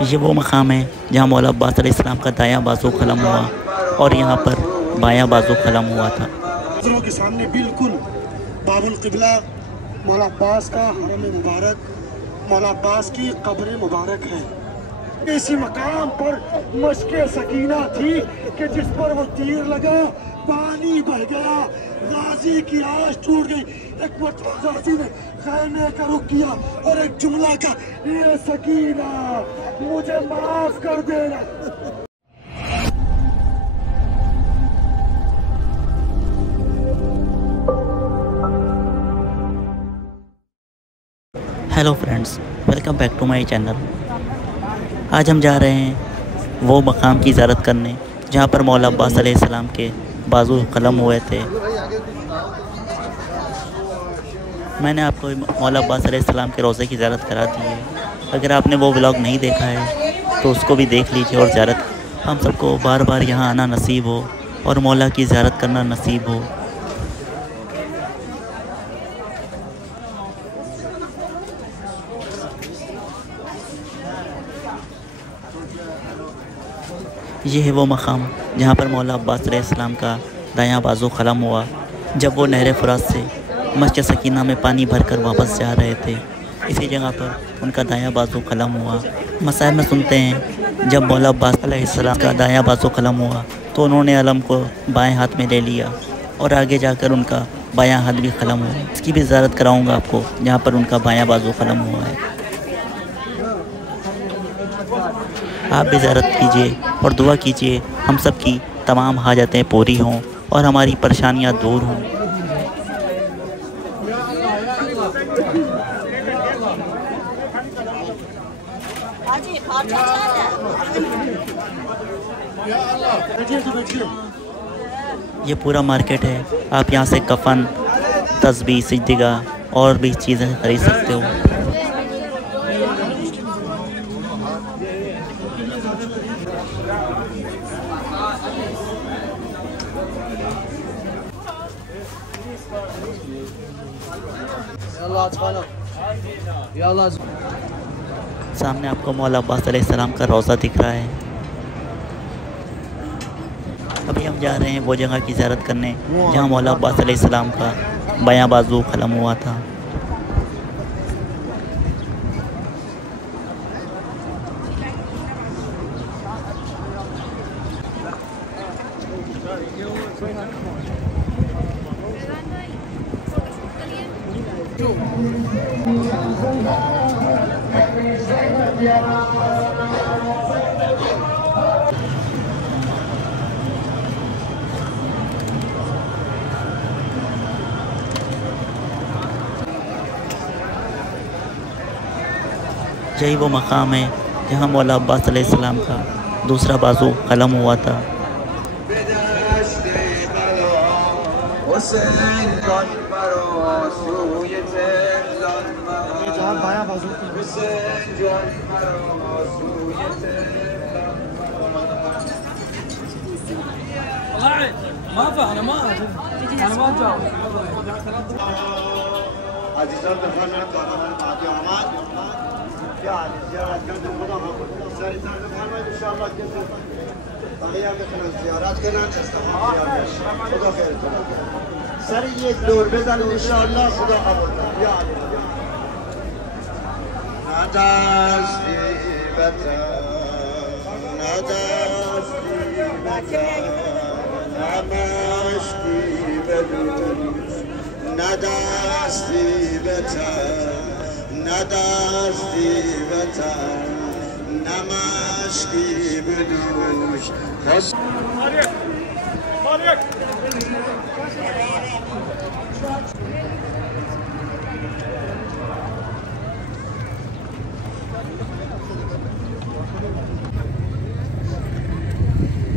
یہ وہ مقام ہے جہاں مولا عباس علیہ السلام کا دایاں بازو قلم ہوا اور یہاں پر بایاں بازو قلم ہوا تھا۔ نظروں کے سامنے بالکل باب القبلہ مولا عباس کا حرم مبارک، مولا عباس کی قبر مبارک ہے۔ اسی مقام پر مشق سکینہ تھی کہ جس پر وہ تیر لگا پانی بہ گیا، غازی کی آش ٹوٹ گئی۔ ایک مرتبہ غازی نے خیمے کا رخ کیا اور ایک جملہ کا، یہ سکینہ مجھے معاف کر دینا۔ Hello friends, welcome back to my channel. آج ہم جا رہے ہیں وہ مقام کی زیارت کرنے جہاں پر مولا عباس علیہ السلام کے بازو قلم ہوئے تھے۔ میں نے آپ کو مولا عباس علیہ السلام کے روضے کی زیارت کرا دی ہے۔ اگر آپ نے وہ ولاگ نہیں دیکھا ہے تو اس کو بھی دیکھ لیجیے اور زیارت ہم سب کو بار بار یہاں آنا نصیب ہو اور مولا کی زیارت کرنا نصیب ہو۔ یہ ہے وہ مقام جہاں پر مولا عباس علیہ السلام کا دایاں بازو قلم ہوا جب وہ نہر فرات سے مسجد سکینہ میں پانی بھر کر واپس جا رہے تھے۔ اسی جگہ پر ان کا دایاں بازو قلم ہوا۔ مصائب میں سنتے ہیں جب مولا عباس علیہ السلام کا دایاں بازو قلم ہوا تو انہوں نے علم کو بائیں ہاتھ میں لے لیا اور آگے جا کر ان کا بایاں ہاتھ بھی قلم ہوا۔ اس کی بھی زیارت کراؤں گا آپ کو جہاں پر ان کا بایاں بازو قلم ہوا ہے۔ آپ بھی زیارت کیجئے اور دعا کیجئے ہم سب کی تمام حاجتیں پوری ہوں اور ہماری پریشانیاں دور ہوں۔ یہ پورا مارکیٹ ہے، آپ یہاں سے کفن، تسبیح، سجدگاہ اور بھی چیزیں خرید سکتے ہو۔ سامنے آپ کو مولا عباس علیہ السلام کا روضہ دکھ رہا ہے۔ ابھی ہم جا رہے ہیں وہ جگہ کی زیارت کرنے جہاں مولا عباس علیہ السلام کا بایاں بازو قلم ہوا تھا۔ یہی وہ مقام ہے جہاں مولا عباس علیہ السلام کا دوسرا بازو قلم ہوا تھا۔ سر یہ دور بزن انشاءاللہ خدا قبول کرے۔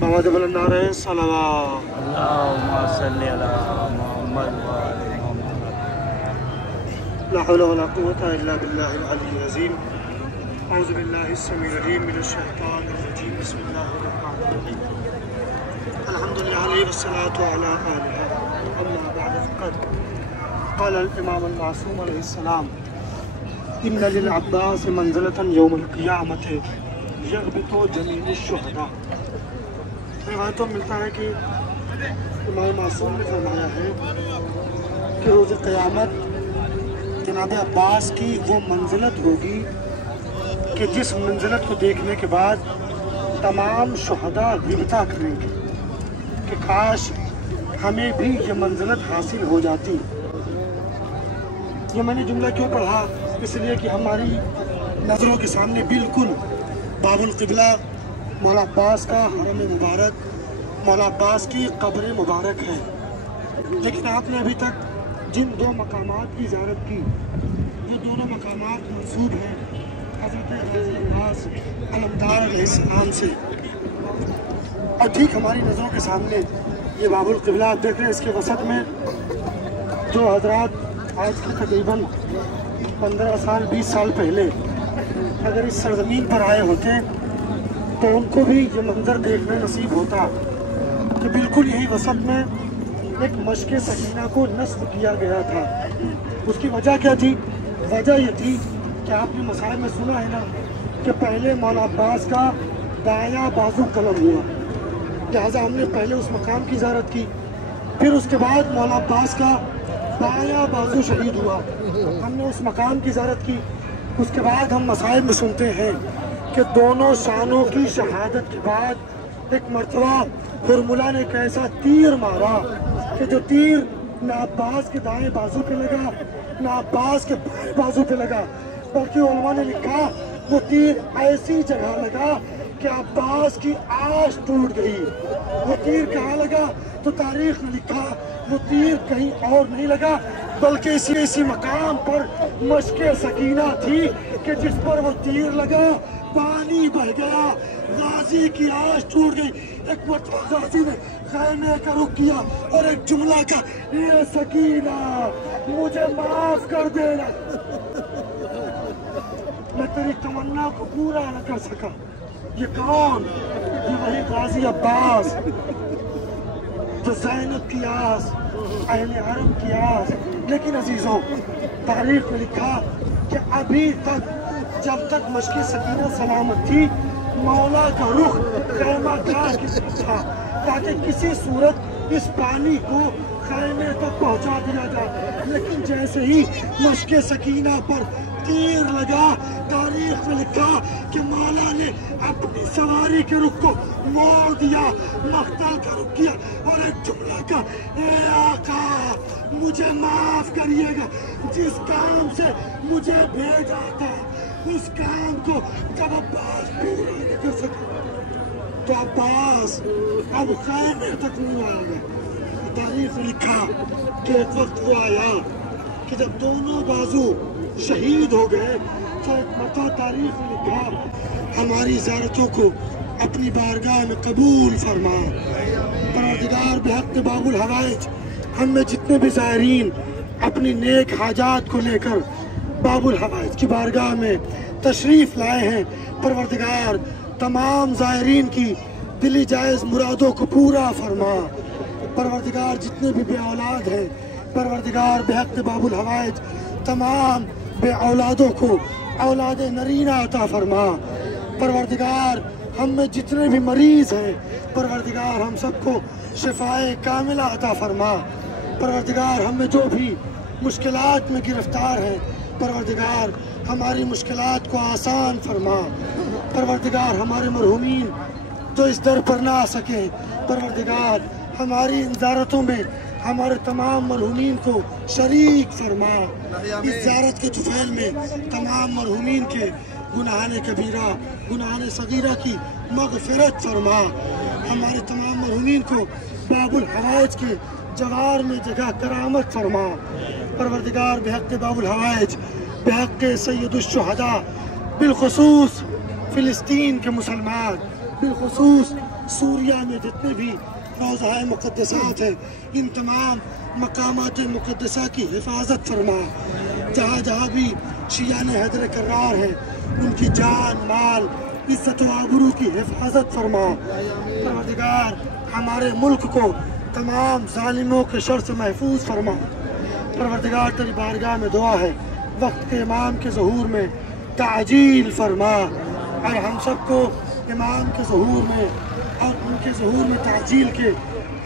آواز بلند آ رہے ہیں صلوات۔ اللہم صلی علی محمد و آل محمد۔ لا حول ولا قوة الا باللہ العلی العظیم۔ اعوذ باللہ السمیع العلیم من الشیطان الرجیم، بسم اللہ الرحمن الرحیم۔ الحمدللہ علیہ والصلاة علی آلہ، اما بعد فقد قال الامام المعصوم علیہ السلام ان للعباس منزلة یوم القیامت यग़बितु जमीन शुहदा। रिवायतों में मिलता है कि इमाम मासूम ने फरमाया है कि रोज़ क़यामत जनाब अब्बास की वो मंजिलत होगी कि जिस मंजिलत को देखने के बाद तमाम शुहदा गिबता करेंगे कि काश हमें भी ये मंजिलत हासिल हो जाती। ये मैंने जुमला क्यों पढ़ा? इसलिए कि हमारी नज़रों के सामने बिल्कुल बाबुल क़िबला मौला अब्बास का हरम मुबारक, मौला अब्बास की कब्र मुबारक है। लेकिन आपने अभी तक जिन दो मकामात की ज़ियारत की, वो दोनों मकामात मंसूब हैं हज़रत अब्बास अलमदार अलैहिस्सलाम से, और ठीक हमारी नज़रों के सामने ये बाबुल क़िबला आप देख रहे हैं। इसके वसत में जो हज़रात आज की तकरीबन 15 साल 20 साल पहले अगर इस सरज़मीन पर आए होते तो उनको भी ये मंज़र देखना नसीब होता कि बिल्कुल यही वसत में एक मश्क सकीना को नस्ब किया गया था। उसकी वजह क्या थी? वजह ये थी कि आपने मसाइल में सुना है ना कि पहले मौला अब्बास का दायां बाजू कलम हुआ, लिहाजा हमने पहले उस मकाम की ज़ियारत की। फिर उसके बाद मौला अब्बास का दायां बाजू शहीद हुआ, हमने उस मकाम की ज़ियारत की। उसके बाद हम मसाइल में सुनते हैं कि दोनों शानों की शहादत के बाद एक मरतबा हुरमुला ने एक ऐसा तीर मारा कि जो तीर न अब्बास के दाएं बाजू पे लगा न अब्बास के बाएं बाजू पे लगा, बल्कि उलमा ने लिखा वो तीर ऐसी जगह लगा कि अब्बास की आश टूट गई। वो तीर कहाँ लगा? तो तारीख ने लिखा वो तीर कहीं और नहीं लगा बल्कि इसी मकाम पर मश्क सकीना थी कि जिस पर वो तीर लगा पानी बह गया, गाजी की आश टूट गई। एक मरतबा गाजी ने खैमे का रुख किया और एक जुमला का, ये सकीना मुझे माफ कर देना, मैं तेरी तमन्ना को पूरा न कर सका। ये कौन? ये वही गाजी अब्बास जो ज़ैनब की आस, अहले हरम की आस। लेकिन अजीजों, तारीख में लिखा कि अभी तक जब तक मश्क सकीना सलामत थी मौला का रुख खैमा गाह की था ताकि किसी सूरत इस पानी को खैमे तक पहुंचा दिया जाए। लेकिन जैसे ही मश्क सकीना पर तीर लगा, तारीख में लिखा कि मौला ने अपनी सवारी के रुख को मोड़ दिया, मख्तल का रुख किया और एक जुमला का, ए आका मुझे माफ करिएगा, जिस काम से मुझे भेजा था उस काम को जब अब्बास पूरा नहीं कर सका तो अब्बास अब खैमे तक नहीं आएगा। तारीख में लिखा कि एक वक्त वो आया कि जब दोनों बाजू शहीद हो गए तो एक मरतबा तारीख में लिखा हमारी ज़ियारतों को अपनी बारगाह में कबूल फरमा। परवरदिगार बेहक़ बाबुल हवाइज हम में जितने भी ज़ायरीन अपनी नेक हाजात को लेकर बाबुल हवाइज की बारगाह में तशरीफ़ लाए हैं, परवरदिगार तमाम ज़ायरीन की दिली जायज़ मुरादों को पूरा फरमा। परवरदिगार जितने भी बे औलाद हैं, परवरदिगार बेहक़ बाबुल हवाइज तमाम बे औलादों को औलाद नरीना अता फरमा। परवरदिगार हम में जितने भी मरीज़ हैं, परवरदिगार हम सबको शिफाए कामिला अता फरमा। परवरदिगार हम में जो भी मुश्किलात में गिरफ्तार हैं, परवरदिगार हमारी मुश्किलात को आसान फरमा। परवरदिगार हमारे मरहूमीन जो इस दर पर ना आ सके, परवरदिगार हमारी इन ज़ियारतों में हमारे तमाम मरहूमीन को शरीक फरमा। इस ज़ियारत के तुफ़ैल में तमाम मरहूमीन के गुनाहान कबीरा गुनाहान सगीरा की मग़फ़िरत फरमा। हमारे तमाम मरहूमीन को बाबुल हवाइज के जवार में जगह करामत फरमा। परवरदिगार बेहक़ बाबुल हवाइज बेहक़ सय्यदुश्शुहदा बिलख़ुसूस फ़िलिस्तीन के मुसलमान, बिलख़ुसूस सूरिया में जितने भी रोज़ाए मुक़द्दसात हैं, इन तमाम मकामात मुक़द्दसा की हिफाजत फरमा। जहाँ जहाँ भी शियान हैदर करार हैं उनकी जान माल इज़्ज़त व आबरू की हिफाजत फरमा। परवरदिगार हमारे मुल्क को तमाम ज़ालिमों के शर से महफूज फरमा। परवरदिगार तेरी बारगाह में दुआ है वक्त के इमाम के ज़हूर में ताजील फरमा। اور ہم سب کو امام کے ظہور میں اور ان کے ظہور میں تعجیل کے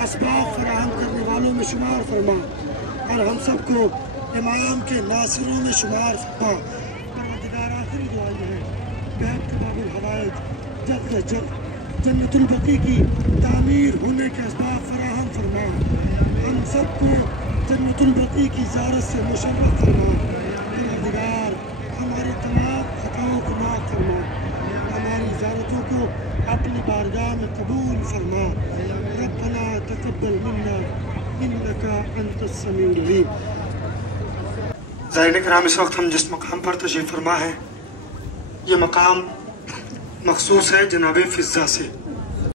اسباب فراہم کرنے والوں میں شمار فرما، اور ہم سب کو امام کے ناصروں میں شمار فرما۔ پروردگار آخری دعا یہ ہے، بیت کے باب الحوائج جلد از جلد جنت البقیع کی تعمیر ہونے کے اسباب فراہم فرما، ہم سب کو جنت البقیع کی زیارت سے مشرف فرما۔ پروردگار ہماری تمام خطاؤں کو معاف فرما، ہماری زیارتوں کو اپنی بارگاہ میں قبول فرما۔ ربنا تقبل منا انک انت السمیع العلیم۔ زائرین کرام، اس وقت ہم جس مقام پر تشریف فرما ہے یہ مقام مخصوص ہے جناب فضہ سے۔